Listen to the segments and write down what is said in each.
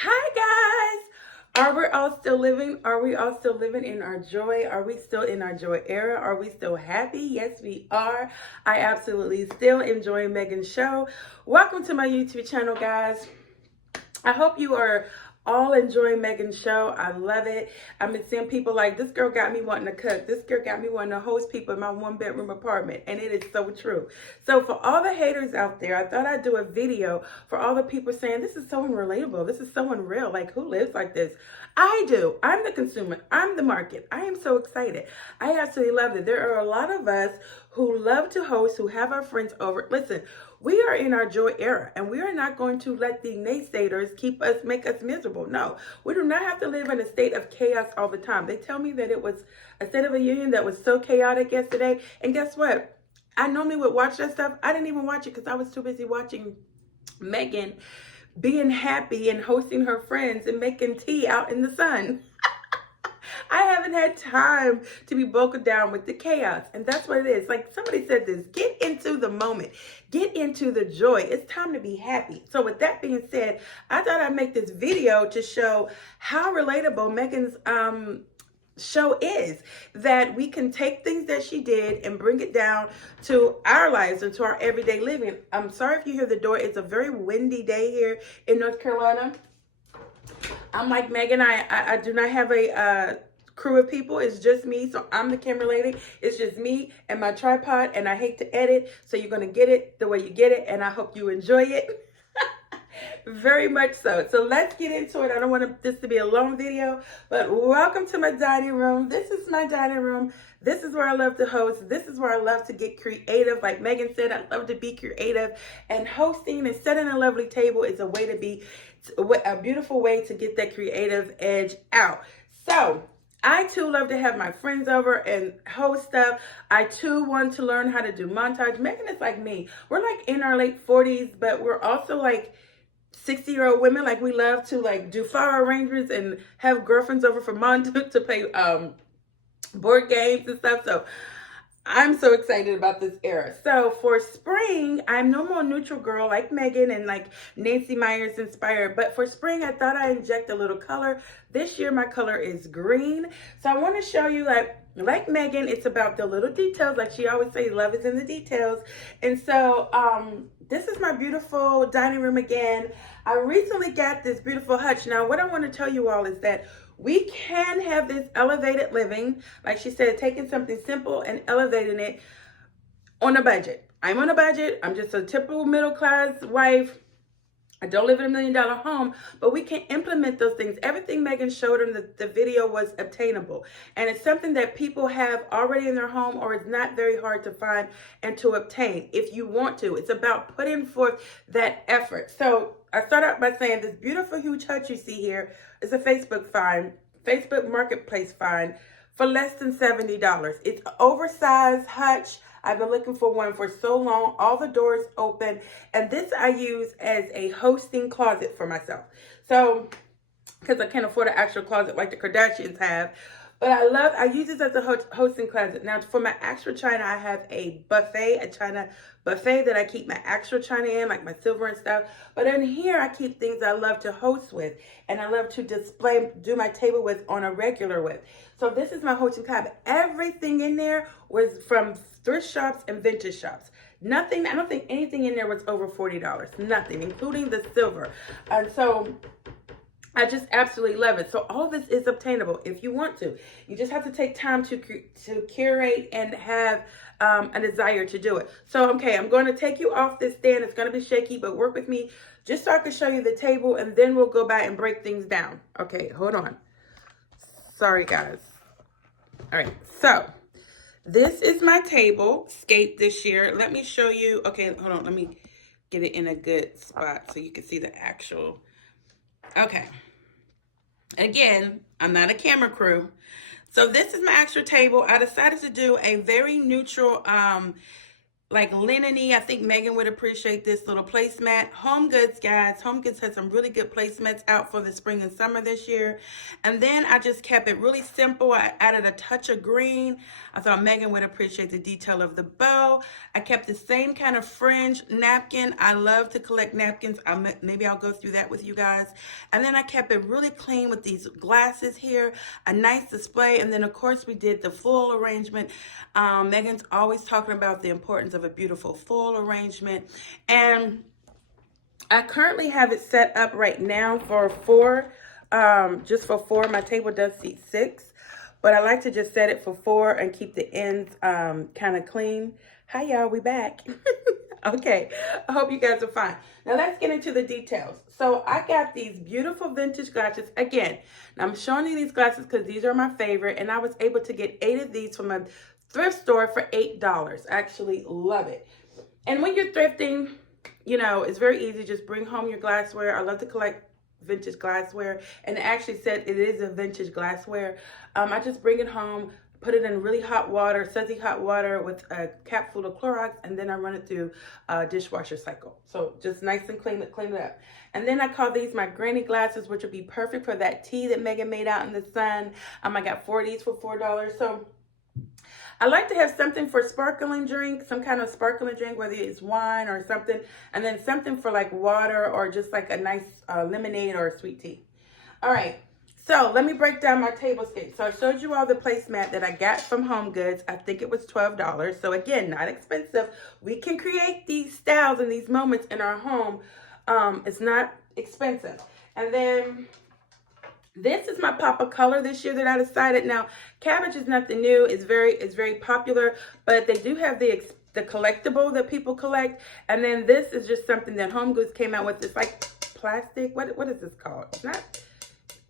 Hi guys! Are we all still living? Are we all still living in our joy? Are we still in our joy era? Are we still happy? Yes, we are. I absolutely still enjoy Meghan's show. Welcome to my YouTube channel, guys. I hope you are all enjoying Meghan's show. I love it. I've been seeing people like, this girl got me wanting to cook. This girl got me wanting to host people in my one-bedroom apartment. And it is so true. So for all the haters out there, I thought I'd do a video for all the people saying, this is so unrelatable. This is so unreal. Like, who lives like this? I do. I'm the consumer. I'm the market. I am so excited. I absolutely love it. There are a lot of us who love to host, who have our friends over. Listen, we are in our joy era, and we are not going to let the naysayers make us miserable. No, we do not have to live in a state of chaos all the time. They tell me that it was a State of the Union that was so chaotic yesterday. And guess what? I normally would watch that stuff. I didn't even watch it because I was too busy watching Meghan being happy and hosting her friends and making tea out in the sun. I haven't had time to be broken down with the chaos. And that's what it is. Like somebody said this, get into the moment, get into the joy. It's time to be happy. So with that being said, I thought I'd make this video to show how relatable Meghan's show is, that we can take things that she did and bring it down to our lives and to our everyday living. I'm sorry if you hear the door. It's a very windy day here in North Carolina. I'm like Meghan, I do not have a crew of people. It's just me. So I'm the camera lady. It's just me and my tripod, and I hate to edit. So you're going to get it the way you get it, and I hope you enjoy it. Very much so. So let's get into it. I don't want this to be a long video, but welcome to my dining room. This is my dining room. This is where I love to host. This is where I love to get creative. Like Meghan said, I love to be creative, and hosting and setting a lovely table is a beautiful way to get that creative edge out. So I too love to have my friends over and host stuff. I too want to learn how to do montage. Meghan is like me. We're like in our late 40s, but we're also like 60-year-old women. Like we love to like do flower arrangements and have girlfriends over for montage to play board games and stuff. So I'm so excited about this era. So for spring, I'm no more neutral girl like Meghan and like Nancy Meyers inspired. But for spring, I thought I'd inject a little color. This year, my color is green. So I want to show you like Meghan, it's about the little details. Like she always says, love is in the details. And so this is my beautiful dining room again. I recently got this beautiful Hutch. Now, what I want to tell you all is that we can have this elevated living, like she said, taking something simple and elevating it on a budget. I'm on a budget. I'm just a typical middle-class wife. I don't live in $1 million home, but we can implement those things. Everything Meghan showed in the video was obtainable. And it's something that people have already in their home, or it's not very hard to find and to obtain if you want to. It's about putting forth that effort. So I start out by saying this beautiful huge Hutch you see here is a Facebook find, Facebook Marketplace find for less than $70. It's an oversized Hutch. I've been looking for one for so long. All the doors open. And this I use as a hosting closet for myself. So, because I can't afford an actual closet like the Kardashians have. But I use this as a hosting closet. Now, for my actual china, I have a china buffet that I keep my actual china in, like my silver and stuff. But in here, I keep things I love to host with, and I love to do my table with on a regular with. So this is my hosting cabinet. Everything in there was from thrift shops and vintage shops. Nothing, I don't think anything in there was over $40. Nothing, including the silver. And so I just absolutely love it. So all this is obtainable if you want to. You just have to take time to curate and have a desire to do it. So, okay, I'm going to take you off this stand. It's going to be shaky, but work with me just so I can show you the table, and then we'll go back and break things down. Okay, hold on. Sorry, guys. All right, so this is my Tablescape this year. Let me show you. Okay, hold on. Let me get it in a good spot so you can see the actual. Okay. Again, I'm not a camera crew. So this is my actual table. I decided to do a very neutral like linen-y. I think Megan would appreciate this little placemat. Home Goods, guys. Home Goods has some really good placemats out for the spring and summer this year. And then I just kept it really simple. I added a touch of green. I thought Megan would appreciate the detail of the bow. I kept the same kind of fringe napkin. I love to collect napkins. Maybe I'll go through that with you guys. And then I kept it really clean with these glasses here, a nice display. And then, of course, we did the full arrangement. Megan's always talking about the importance of a beautiful full arrangement. And I currently have it set up right now for 4, just for 4. My table does seat 6, but I like to just set it for 4 and keep the ends kind of clean. Hi, y'all, we back. Okay, I hope you guys are fine. Now let's get into the details. So I got these beautiful vintage glasses. Again, I'm showing you these glasses because these are my favorite, and I was able to get 8 of these from a thrift store for $8. I actually love it. And when you're thrifting, you know, it's very easy. Just bring home your glassware. I love to collect vintage glassware, and it actually said it is a vintage glassware. I just bring it home, put it in really hot water, sudsy hot water with a cap full of Clorox, and then I run it through a dishwasher cycle. So just nice and clean it up. And then I call these my granny glasses, which would be perfect for that tea that Megan made out in the sun. I got 4 of these for $4. So I like to have something for sparkling drink, some kind of sparkling drink, whether it's wine or something, and then something for like water or just like a nice lemonade or a sweet tea. All right, so let me break down my tablescape. So I showed you all the placemat that I got from Home Goods. I think it was $12. So again, not expensive. We can create these styles and these moments in our home. It's not expensive. And then this is my pop of color this year that I decided. Now, cabbage is nothing new. It's very popular, but they do have the collectible that people collect. And then this is just something that Home Goods came out with. It's like plastic. What is this called?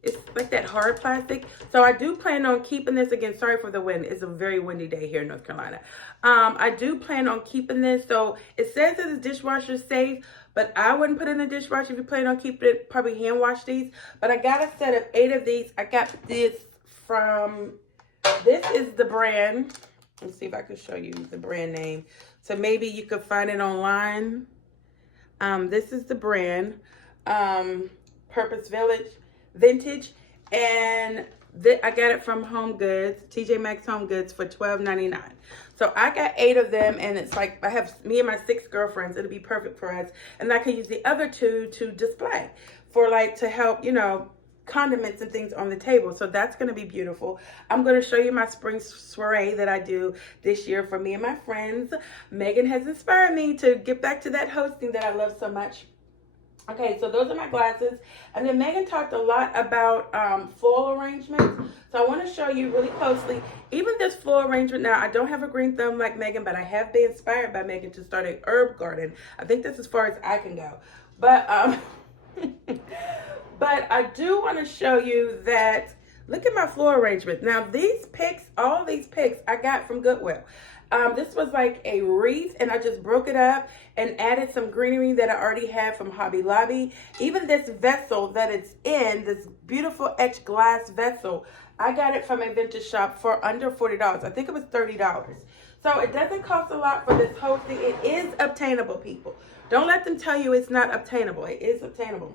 It's like that hard plastic. So I do plan on keeping this. Again, sorry for the wind. It's a very windy day here in North Carolina. I do plan on keeping this. So it says that it's dishwasher safe, but I wouldn't put it in the dishwasher. If you plan on keeping it, probably hand wash these. But I got a set of 8 of these. I got this from, this is the brand. Let's see if I can show you the brand name. So maybe you could find it online. This is the brand, Purpose Village Vintage, and I got it from Home Goods, TJ Maxx Home Goods, for $12.99. So I got 8 of them, and it's like I have me and my 6 girlfriends. It'll be perfect for us, and I can use the other 2 to display for like to help, you know, condiments and things on the table. So that's going to be beautiful. I'm going to show you my spring soiree that I do this year for me and my friends. Megan has inspired me to get back to that hosting that I love so much. Okay, so those are my glasses. And then Megan talked a lot about floral arrangements. So I want to show you really closely. Even this floral arrangement, now I don't have a green thumb like Megan, but I have been inspired by Megan to start an herb garden. I think that's as far as I can go. But but I do want to show you that, look at my floral arrangement. Now these picks, all these picks I got from Goodwill. This was like a wreath, and I just broke it up and added some greenery that I already had from Hobby Lobby. Even this vessel that it's in, this beautiful etched glass vessel, I got it from a vintage shop for under $40. I think it was $30. So it doesn't cost a lot for this whole thing. It is obtainable, people. Don't let them tell you it's not obtainable. It is obtainable.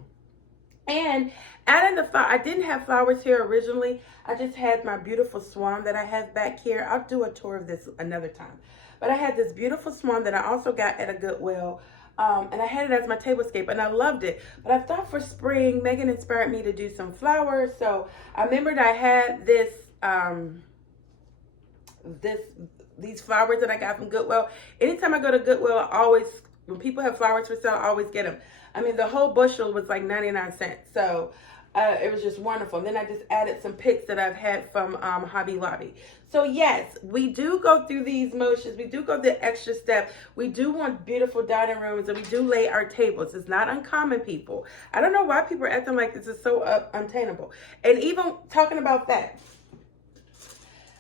And adding the flower, I didn't have flowers here originally. I just had my beautiful swan that I have back here. I'll do a tour of this another time. But I had this beautiful swan that I also got at a Goodwill. And I had it as my tablescape, and I loved it. But I thought for spring, Megan inspired me to do some flowers. So I remembered I had this, these flowers that I got from Goodwill. Anytime I go to Goodwill, I always, when people have flowers for sale, I always get them. I mean, the whole bushel was like 99 cents. So it was just wonderful. And then I just added some picks that I've had from Hobby Lobby. So yes, we do go through these motions. We do go the extra step. We do want beautiful dining rooms, and we do lay our tables. It's not uncommon, people. I don't know why people are acting like this is so unattainable. And even talking about that,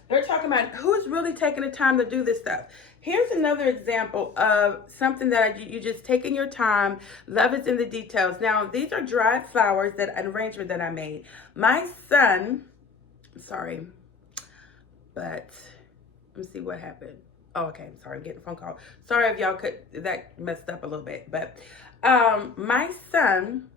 they're talking about who's really taking the time to do this stuff. Here's another example of something that you just taking your time. Love is in the details. Now, these are dried flowers, that an arrangement that I made. My son, sorry, but let me see what happened. Oh, okay. I'm sorry. I'm getting a phone call. Sorry if y'all could, that messed up a little bit. But my son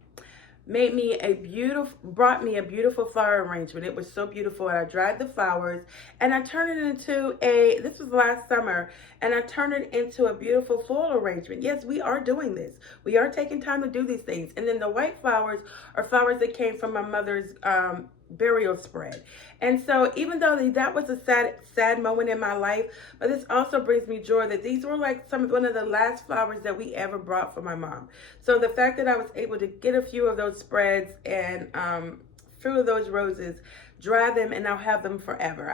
brought me a beautiful flower arrangement. It was so beautiful, and I dried the flowers and I turned it into this was last summer, and I turned it into a beautiful floral arrangement. Yes, we are doing this. We are taking time to do these things. And then the white flowers are flowers that came from my mother's burial spread. And so even though that was a sad moment in my life, but this also brings me joy that these were like one of the last flowers that we ever brought for my mom. So the fact that I was able to get a few of those spreads and few of those roses, dry them, and I'll have them forever.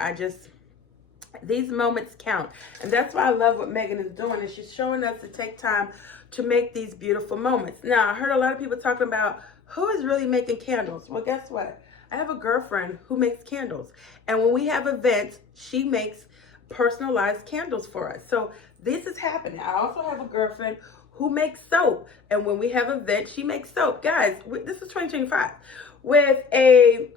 These moments count. And that's why I love what Meghan is doing, is she's showing us to take time to make these beautiful moments. Now, I heard a lot of people talking about who is really making candles. Well, guess what? I have a girlfriend who makes candles. And when we have events, she makes personalized candles for us. So this is happening. I also have a girlfriend who makes soap. And when we have events, she makes soap. Guys, this is 2025. With a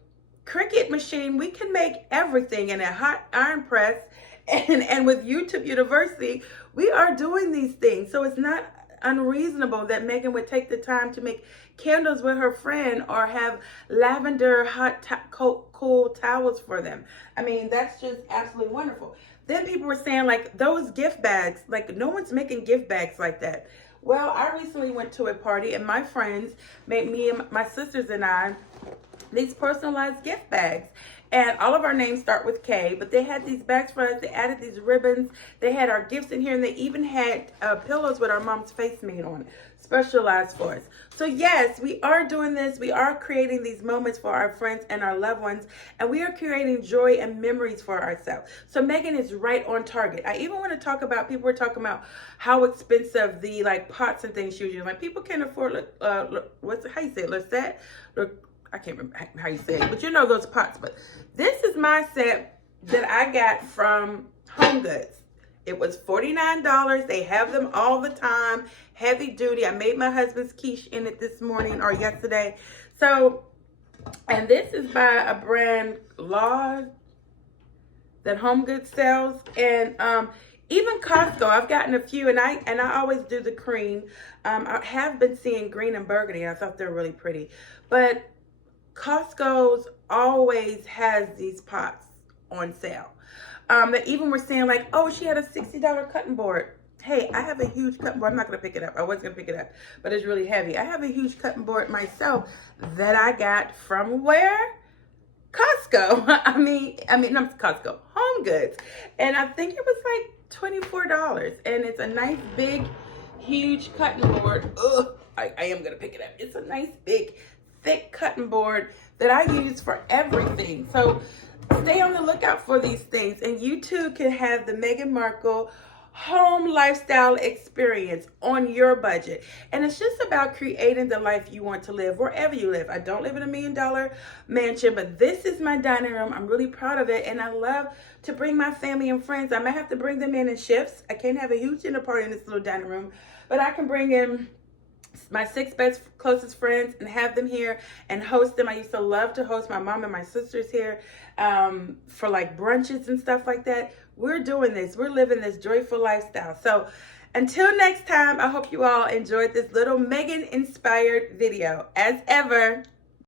Cricut machine, we can make everything, in a hot iron press. And with YouTube University, we are doing these things. So it's not unreasonable that Meghan would take the time to make candles with her friend, or have lavender hot cool towels for them. I mean, that's just absolutely wonderful. Then people were saying, like, those gift bags, like, no one's making gift bags like that. Well, I recently went to a party, and my friends made me and my sisters and I these personalized gift bags. And all of our names start with K, but they had these bags for us. They added these ribbons. They had our gifts in here, and they even had pillows with our mom's face made on it, specialized for us. So yes, we are doing this. We are creating these moments for our friends and our loved ones, and we are creating joy and memories for ourselves. So Meghan is right on target. I even want to talk about, people were talking about how expensive the like pots and things she was using. Like, people can't afford, how you say it, Lisette? I can't remember how you say it, but you know those pots. But this is my set that I got from Home Goods. It was $49. They have them all the time, heavy duty. I made my husband's quiche in it this morning or yesterday. So, and this is by a brand, Law, that Home Goods sells. And even Costco, I've gotten a few, and I always do the cream. I have been seeing green and burgundy, and I thought they're really pretty. But Costco's always has these pots on sale. That even were saying, like, oh, she had a $60 cutting board. Hey, I have a huge cutting board. I'm not going to pick it up. I was going to pick it up, but it's really heavy. I have a huge cutting board myself that I got from where? Costco. I mean, not Costco, Home Goods. And I think it was like $24. And it's a nice, big, huge cutting board. Ugh, I am going to pick it up. It's a nice, big, thick cutting board that I use for everything. So stay on the lookout for these things, and you too can have the Meghan Markle home lifestyle experience on your budget. And it's just about creating the life you want to live wherever you live. I don't live in $1 million mansion, but this is my dining room. I'm really proud of it, and I love to bring my family and friends. I might have to bring them in shifts. I can't have a huge dinner party in this little dining room, but I can bring in my 6 closest friends and have them here and host them. I used to love to host my mom and my sisters here for like brunches and stuff like that. We're doing this. We're living this joyful lifestyle. So until next time, I hope you all enjoyed this little Meghan inspired video. As ever,